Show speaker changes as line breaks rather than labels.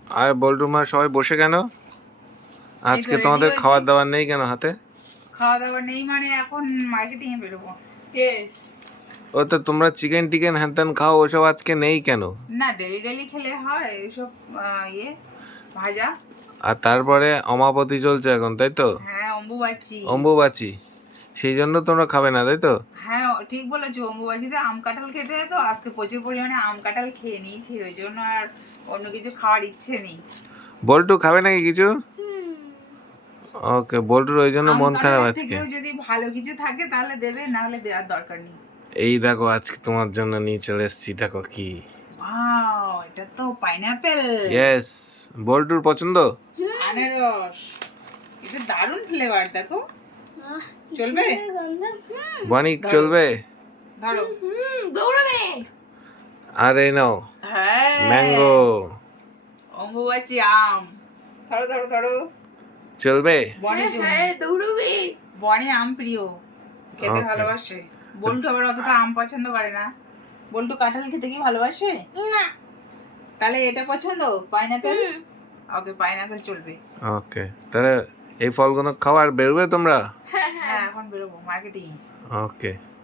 আর বল্টু মা সবাই বসে কেন? আজকে তোমাদের খাবার দাবার নেই কেন হাতে?
খাওয়া দাওয়া নেই মানে এখন মার্কেটিং এ বেরোবো।
ও তো তোমরা চিকেন টিকেন হ্যান ত্যান খাও, ওসব আজকে নেই কেন?
না ডেলি ডেলি খেলে হয় এইসব ইয়ে ভাজা।
আর তারপরে অমাবতি চলছে এখন, তাই তো?
হ্যাঁ অম্বুবাচি।
অম্বুবাচী, সেই জন্য তোমরা খাবে না, তাই তো?
হ্যাঁ ঠিক বলেছো, অম্বুবাচিতে আম কাঁঠাল খেতে হয় তো আজকে প্রচুর পরিমাণে আম কাঁঠাল খেয়ে নিয়েছি, ওই জন্য আর অন্য কিছু খাওয়ার ইচ্ছে নেই।
বল্টু খাবে নাকি কিছু? ওকে, বল্টুর ওই জন্য
আম
মন খারাপ
কাঁঠালের
আজকে।
থেকেও যদি ভালো কিছু থাকে তাহলে দেবে, না হলে দেওয়ার দরকার নেই।
এই দেখো আজকে তোমার জন্য নিয়ে চলে এসেছি, দেখো কি।
ওয়াও, এটা তো পাইনাপেল।
ইয়েস, বল্টুর পছন্দ।
আনারস, এটা দারুণ ফ্লেভার, দেখো। চলবে?
বনিক চলবে?
ধরো।
দৌড়াবে।
আর এই নাও
হ্যাঁ
ম্যাঙ্গো।
অম্বুবাচি আম। ধরো ধরো ধরো।
চলবে?
বনের জন্য।
হ্যাঁ দৌড়াবে।
বনে আম প্রিয়, খেতে
Okay.
ভালোবাসে। বল্টু আবার অতটা আম পছন্দ করে না। বল্টু কাঁঠাল খেতে কি ভালোবাসে?
না।
তাহলে এটা পছন্দ, পাইনাপেল। ওকে, পাইনাপেল চলবে।
ওকে, তাহলে এই ফলগুলো খাও আর বেরোবে তোমরা।
হ্যাঁ এখন বেরোবো মার্কেটিং।
ওকে।